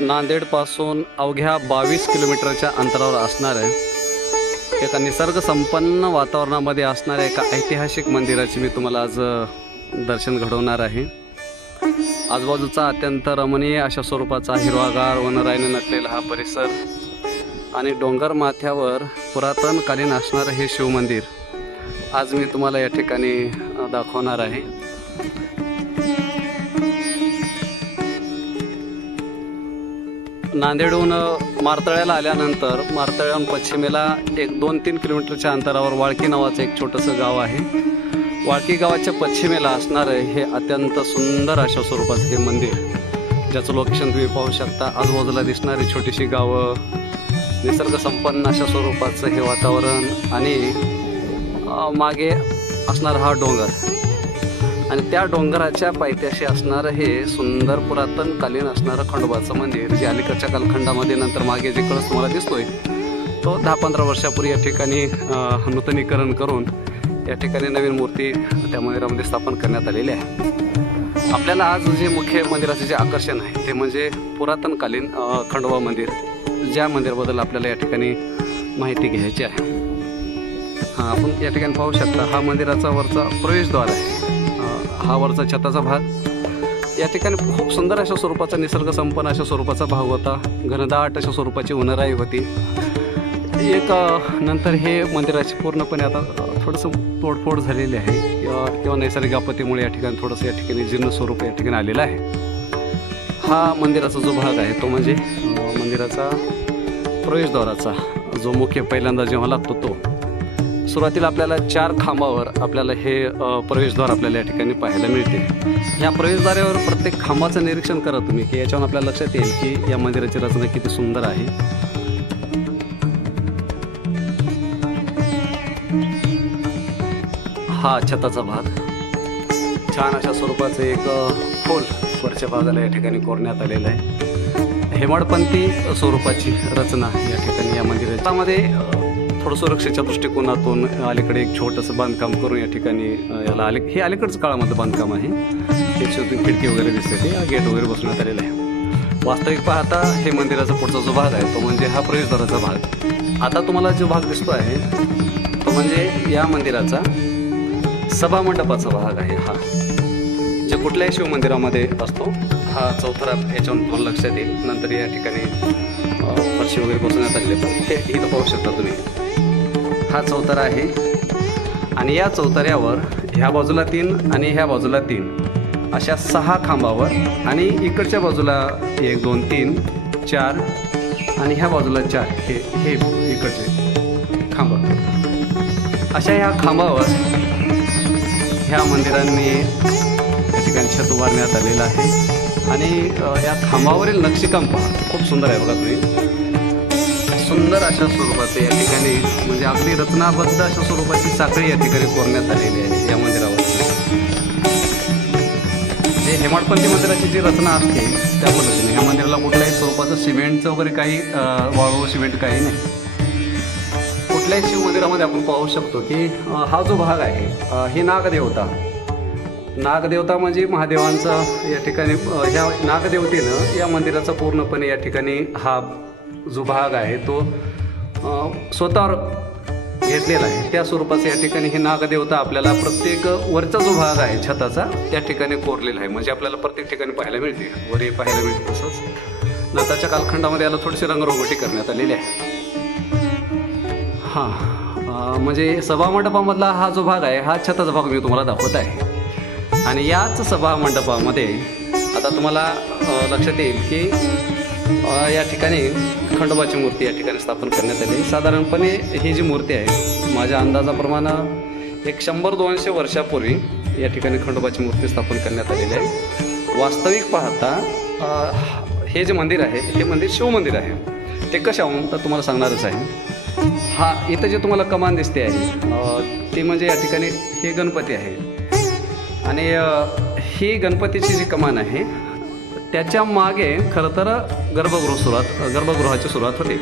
नांदेडपासून अवघ्या 22 किलोमीटरच्या अंतरावर असणाऱ्या एका निसर्गसंपन्न वातावरणामध्ये असणाऱ्या एका ऐतिहासिक मंदिराचे मी तुम्हाला आज दर्शन घडवणार आहे। आजूबाजूचा अत्यंत रमणीय अशा स्वरूपाचा हिरवागार वनराईने नटलेला हा परिसर आणि डोंगर माथ्यावर पुरातनकालीन असणारं हे शिवमंदिर आज मी तुम्हाला या ठिकाणी दाखवणार आहे। नांदेडहून मारतळ्याला आल्यानंतर मारतळ्याहून पश्चिमेला एक 2-3 किलोमीटरच्या अंतरावर वाळकी नावाचं एक छोटंसं गाव आहे। वाळकी गावाच्या पश्चिमेला असणारं हे अत्यंत सुंदर अशा स्वरूपाचं हे मंदिर, ज्याचं लोकेशन तुम्ही पाहू शकता। आजूबाजूला दिसणारी छोटीशी गावं, निसर्गसंपन्न अशा स्वरूपाचं हे वातावरण आणि मागे असणारा हा डोंगर आणि त्या डोंगराच्या पायथ्याशी असणारं हे सुंदर पुरातनकालीन असणारं खंडोबाचं मंदिर, जे अलीकडच्या कालखंडामध्ये नंतर मागे जे कळस तुम्हाला दिसतोय तो 10-15 वर्षापूर्वी या ठिकाणी नूतनीकरण करून या ठिकाणी नवीन मूर्ती त्या मंदिरामध्ये स्थापन करण्यात आलेली आहे। आपल्याला आज जे मुख्य मंदिराचे जे आकर्षण आहे ते म्हणजे पुरातनकालीन खंडोबा मंदिर, ज्या मंदिराबद्दल आपल्याला या ठिकाणी माहिती घ्यायची आहे। आपण या ठिकाणी पाहू शकता हा मंदिराचा वरचा प्रवेशद्वार आहे। हा वरचा छताचा भाग या ठिकाणी खूप सुंदर अशा स्वरूपाचा निसर्गसंपन्न अशा स्वरूपाचा भाग होता। घनदाट अशा स्वरूपाची वनराई होती। एक नंतर हे मंदिराची पूर्णपणे आता थोडंसं तोडफोड झालेली आहे किंवा नैसर्गिक आपत्तीमुळे या ठिकाणी थोडंसं या ठिकाणी जीर्ण स्वरूप या ठिकाणी आलेलं आहे। हा मंदिराचा जो भाग आहे तो म्हणजे मंदिराचा प्रवेशद्वाराचा जो मुख्य पहिल्यांदा जेव्हा लागतो तो सुरुवातीला आपल्याला 4 खांबावर आपल्याला हे प्रवेशद्वार आपल्याला या ठिकाणी पाहायला मिळते। या प्रवेशद्वारावर प्रत्येक खांबाचं निरीक्षण करा तुम्ही की याच्यावर आपल्याला लक्षात येईल की या मंदिराची रचना किती सुंदर आहे। हा छताचा भाग छान अशा स्वरूपाचं एक खोल वरच्या भागाला या ठिकाणी कोरण्यात आलेलं आहे। हेमाडपंथी स्वरूपाची रचना या ठिकाणी या मंदिरामध्ये थोडं सुरक्षेच्या दृष्टिकोनातून अलीकडे एक छोटंसं बांधकाम करून या ठिकाणी याला हे अलीकडचं काळामधलं बांधकाम आहे। त्याच्यातून खिडकी वगैरे दिसते, ते गेट वगैरे बसवण्यात आलेलं आहे। वास्तविक पाहता हे मंदिराचा पुढचा जो भाग आहे तो म्हणजे हा प्रवेशद्वाराचा भाग। आता तुम्हाला जो भाग दिसतो आहे तो म्हणजे या मंदिराचा सभामंडपाचा भाग आहे। हा जे कुठल्याही शिवमंदिरामध्ये असतो हा चौथरा याच्यावर तुम्हाला लक्षात येईल। नंतर या ठिकाणी फरशी वगैरे बसवण्यात आलेले, पण हे इथं पाहू शकता तुम्ही हा चौतारा आहे आणि या चौताऱ्यावर ह्या बाजूला 3 आणि ह्या बाजूला 3 अशा 6 खांबावर आणि इकडच्या बाजूला 1 2 3 4 आणि ह्या बाजूला 4 हे इकडचे खांब, अशा ह्या खांबावर ह्या मंदिरांनी या ठिकाणी छत उभारण्यात आलेलं आहे। आणि या खांबावरील नक्षीकाम पहा, खूप सुंदर आहे बघा तुम्ही। सुंदर अशा स्वरूपाचे या ठिकाणी म्हणजे अगदी रचनाबद्ध अशा स्वरूपाची साखळी या ठिकाणी कोरण्यात आलेली आहे या मंदिरावर। जे हेमाडपंथी मंदिराची जी रचना असते त्या पद्धतीने ह्या मंदिराला कुठल्याही स्वरूपाचं सिमेंटचं वगैरे काही वाळू सिमेंट काही नाही। कुठल्याही शिव मंदिरामध्ये आपण पाहू शकतो की हा जो भाग आहे ही नागदेवता नागदेवता म्हणजे महादेवांचा या ठिकाणी ह्या नागदेवतेनं या मंदिराचा पूर्णपणे या ठिकाणी हा जो भाग आहे तो स्वतःवर घेतलेला आहे। त्या स्वरूपाचं या ठिकाणी ही नागदेवता आपल्याला प्रत्येक वरचा जो भाग आहे छताचा त्या ठिकाणी कोरलेला आहे, म्हणजे आपल्याला प्रत्येक ठिकाणी पाहायला मिळते, वरही पाहायला मिळते। तसंच नंतरच्या कालखंडामध्ये याला थोडीशी रंगरंगोटी करण्यात आलेली आहे। म्हणजे सभामंडपामधला हा जो भाग आहे हा छताचा भाग मी तुम्हाला दाखवत आहे। आणि याच सभामंडपामध्ये आता तुम्हाला लक्षात येईल की या ठिकाणी खंडोबाची मूर्ती या ठिकाणी स्थापन करण्यात आली। साधारणपणे ही जी मूर्ती आहे माझ्या अंदाजाप्रमाणे एक 100-200 वर्षापूर्वी या ठिकाणी खंडोबाची मूर्ती स्थापन करण्यात आलेली आहे। वास्तविक पाहता हे जे मंदिर आहे हे मंदिर शिवमंदिर आहे। ते कशाहून तर तुम्हाला सांगणारच आहे। हा इथं जे तुम्हाला कमान दिसते आहे ते म्हणजे या ठिकाणी हे गणपती आहे आणि ही गणपतीची जी कमान आहे त्याच्या मागे खरं तर गर्भगृहाची सुरुवात होती।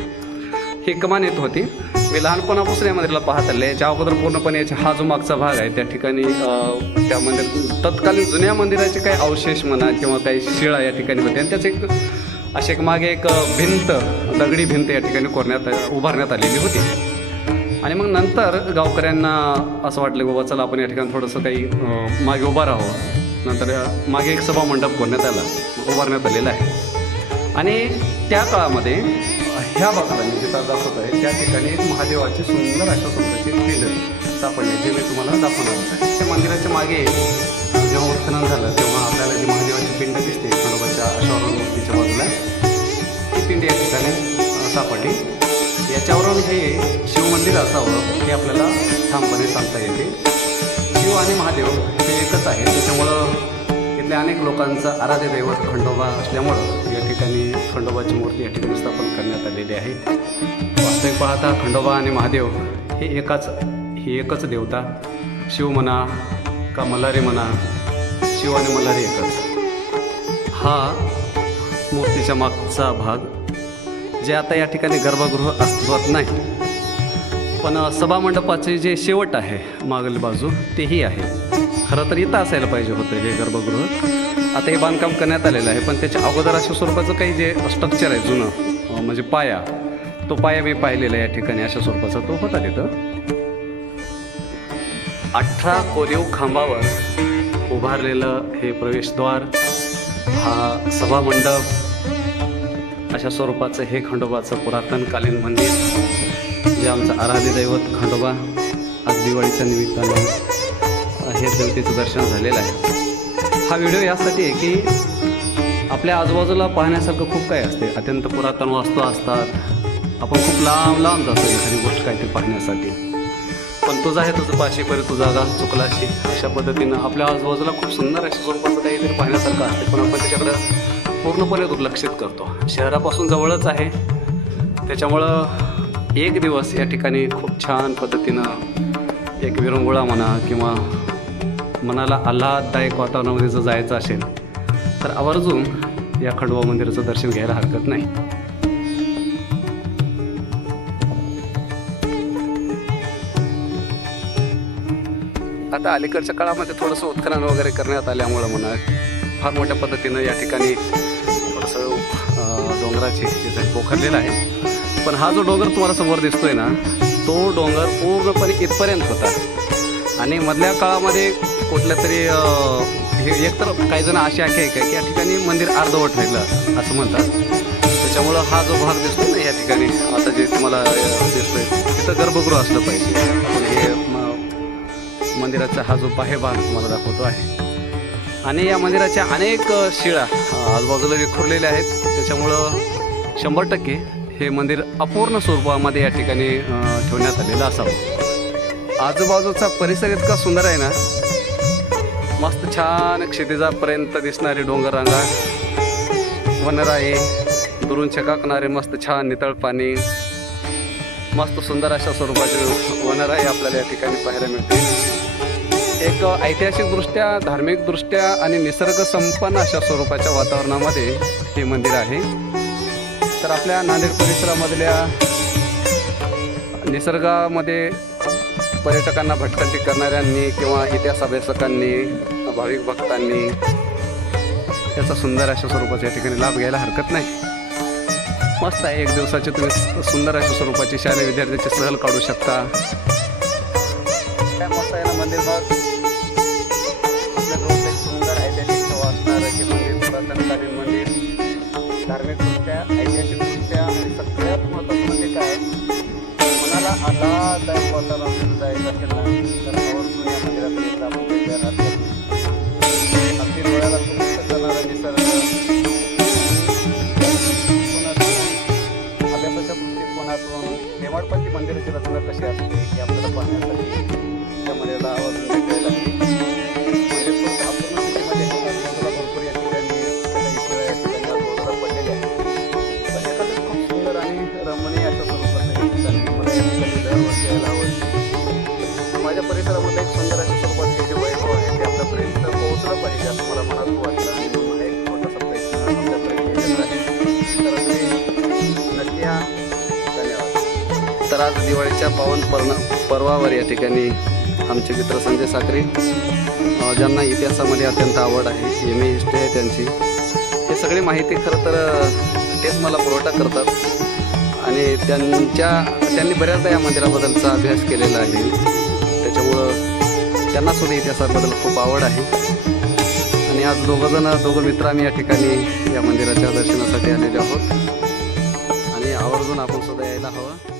ही कमान येत होती। मी लहानपणापासून या मंदिराला पाहत आले। याच्या अगोदर पूर्णपणे हा जो मागचा भाग आहे त्या ठिकाणी त्या मंदिर तत्कालीन जुन्या मंदिराचे काही अवशेष म्हणा किंवा काही शिळा या ठिकाणी होते आणि त्याचं एक अशी एक मागे एक भिंत, दगडी भिंत या ठिकाणी उभारण्यात आलेली होती. आणि मग नंतर गावकऱ्यांना असं वाटलं बाबा चला आपण या ठिकाणी थोडंसं काही मागे उभं राहावं. नंतर मागे एक सभा मंडप उभारण्यात आलेला आहे. आणि त्या काळामध्ये ह्या भागाला मी जिथं दाखवत आहे त्या ठिकाणी एक महादेवाची सुंदर अशा स्वरूपाची पिंड सापडली, जे मी तुम्हाला दाखवणार आहे. त्या मंदिराच्या मागे जेव्हा उत्खनन झालं तेव्हा आपल्याला जी महादेवाची पिंड दिसते खंडोबाच्या अश्वारोहण मूर्तीच्या बाजूला, ती पिंड या ठिकाणी सापडली. याच्यावरून हे शिवमंदिर असावं हे आपल्याला ठामपणे सांगता येते. शिव आणि महादेव हे एकच आहे, त्याच्यामुळं इथल्या अनेक लोकांचं आराध्य दैवत खंडोबा असल्यामुळं या ठिकाणी खंडोबाची मूर्ती या ठिकाणी स्थापन करण्यात आलेली आहे. वास्तविक पाहता खंडोबा आणि महादेव ही एकच देवता. शिव म्हणा का मल्हारी म्हणा, शिव आणि मल्हारी एकच. हा मूर्तीच्या मागचा भाग, जे आता या ठिकाणी गर्भगृह अस्तित्वात नाही, पण सभामंडपाचे जे शेवट आहे मागील बाजू तेही आहे. खरं तर इथं असायला पाहिजे होतं हे गर्भगृह. आता हे बांधकाम करण्यात आलेलं आहे, पण त्याच्या अगोदर अशा स्वरूपाचं काही जे स्ट्रक्चर आहे जुनं, म्हणजे पाया, तो पाया मी पाहिलेला या ठिकाणी अशा स्वरूपाचा तो होता तिथं. 18 कोरीव खांबावर उभारलेलं हे प्रवेशद्वार, हा सभामंडप, अशा स्वरूपाचं हे खंडोबाचं पुरातनकालीन मंदिर, जे आमचं आराध्य दैवत खंडोबा. आज दिवाळीच्या निमित्तानं हे देवतेचं दर्शन झालेलं आहे. हा व्हिडिओ यासाठी आहे की आपल्या आजूबाजूला पाहण्यासारखं खूप काही असते. अत्यंत पुरातन वास्तू असतात. आपण खूप लांब जातो एखादी गोष्ट काहीतरी पाहण्यासाठी, पण तुझा आहे तुझं पाशी परी तुझा गा चुकलाशी, अशा पद्धतीनं आपल्या आजूबाजूला खूप सुंदर अशा स्वरूपाचं काहीतरी पाहण्यासारखं असते, पण आपण त्याच्याकडं पूर्णपणे दुर्लक्षित करतो. शहरापासून जवळच आहे, त्याच्यामुळं एक दिवस या ठिकाणी खूप छान पद्धतीनं एक विरंगुळा म्हणा किंवा मनाला आल्हाददायक वातावरणामध्ये जर जायचं असेल तर आवर्जून या खंडोबा मंदिराचं दर्शन घ्यायला हरकत नाही. आता अलीकडच्या काळामध्ये थोडंसं उत्खनन वगैरे करण्यात आल्यामुळं म्हणा फार मोठ्या पद्धतीनं या ठिकाणी थोडंसं डोंगराची डिझाईन पोखरलेला आहे. पण हा जो डोंगर तुम्हाला समोर दिसतोय ना, तो डोंगर पूर्णपणे इथपर्यंत होता. आणि मधल्या काळामध्ये कुठल्या तरी हे एकतर काही जण अशी आख्यायिका आहे की या ठिकाणी मंदिर अर्धवट राहिलं असं म्हणतात. त्याच्यामुळं हा जो भाग दिसतो ना या ठिकाणी आता जे तुम्हाला दिसतोय तिथं गर्भगृह असलं पाहिजे. आपण हे मंदिराचा हा जो बाह्य भाग तुम्हाला दाखवतो आहे. आणि या मंदिराच्या अनेक शिळा आजूबाजूला विखुरलेल्या आहेत. त्याच्यामुळं 100% हे मंदिर अपूर्ण स्वरूपामध्ये या ठिकाणी ठेवण्यात आलेलं असावं. आजूबाजूचा परिसर इतका सुंदर आहे ना, मस्त छान क्षितिजापर्यंत दिसणारी डोंगररांगा, वनराई, दुरून चकाकणारे मस्त छान नितळ पाणी, मस्त सुंदर अशा स्वरूपाचे वनराई आपल्याला या ठिकाणी पाहायला मिळते. एक ऐतिहासिकदृष्ट्या, धार्मिकदृष्ट्या आणि निसर्ग संपन्न अशा स्वरूपाच्या वातावरणामध्ये हे मंदिर आहे. तर आपल्या नांदेड परिसरामधल्या निसर्गामध्ये पर्यटकांना भटकंती करणाऱ्यांनी किंवा इतिहास अभ्यासकांनी, भाविक भक्तांनी त्याचा सुंदर अशा स्वरूपाचा या ठिकाणी लाभ घ्यायला हरकत नाही. मस्त आहे. एक दिवसाची तुम्ही सुंदर अशा स्वरूपाची शालेय विद्यार्थ्याची सहल काढू शकता. काय मस्त आहे ना मंदिर भाग. आपल्या एक सुंदर ऐतिहासिक ठेवा असणारं हे मंदिर, पुरातनकालीन मंदिर, धार्मिकदृष्ट्या, ऐतिहासिकदृष्ट्या आणि सगळ्यात महत्त्वाचं म्हणजे काय, मनाला आल्हाददायक वातावरणामध्ये जायचं असेल ना तर आवर्जून या मंदिराकडे एकदा आपण भेट द्यायला अगदी डोळ्याला सुस्त करणारा निसर्ग, अभ्यासाच्या दृष्टिकोनातून हेमाडपंथी मंदिराची रचना कशी असते हे आपल्याला पाहण्यासाठी त्या मंदिराला आवर्जून भेट द्यायला लागते. भरपूर या ठिकाणी या ठिकाणी आजूबाजूला पडलेले आहे, पण एखादं खूप सुंदर आणि रमणीय अशा स्वरूपाचं हे ठिकाण मला या ठिकाणी दरवर्षी यायला आवडतं. माझ्या परिसरामध्ये एक सुंदर अशा स्वरूपाचे जे वैभव आहे ते आपल्यापर्यंत पोहोचलं पाहिजे असं मला मनात वाटलं आणि म्हणून एक छोटासा प्रयत्न आपल्यापर्यंत केलेला आहे. तर तुम्ही नक्की या. धन्यवाद. तर आज दिवाळीच्या पावन पर्वावर या ठिकाणी आमचे मित्र संजय साखरे, ज्यांना इतिहासामध्ये अत्यंत आवड आहे, MA हिस्ट्री आहे त्यांची, हे सगळी माहिती खरं तर तेच मला पुरवठा करतात आणि त्यांनी बऱ्याचदा या मंदिराबद्दलचा अभ्यास केलेला आहे. त्याच्यामुळं त्यांना सुद्धा इतिहासाबद्दल खूप आवड आहे. आणि आज दोघं मित्र आम्ही या ठिकाणी या मंदिराच्या दर्शनासाठी आलेले आहोत आणि आवर्जून आपण सुद्धा यायला हवं.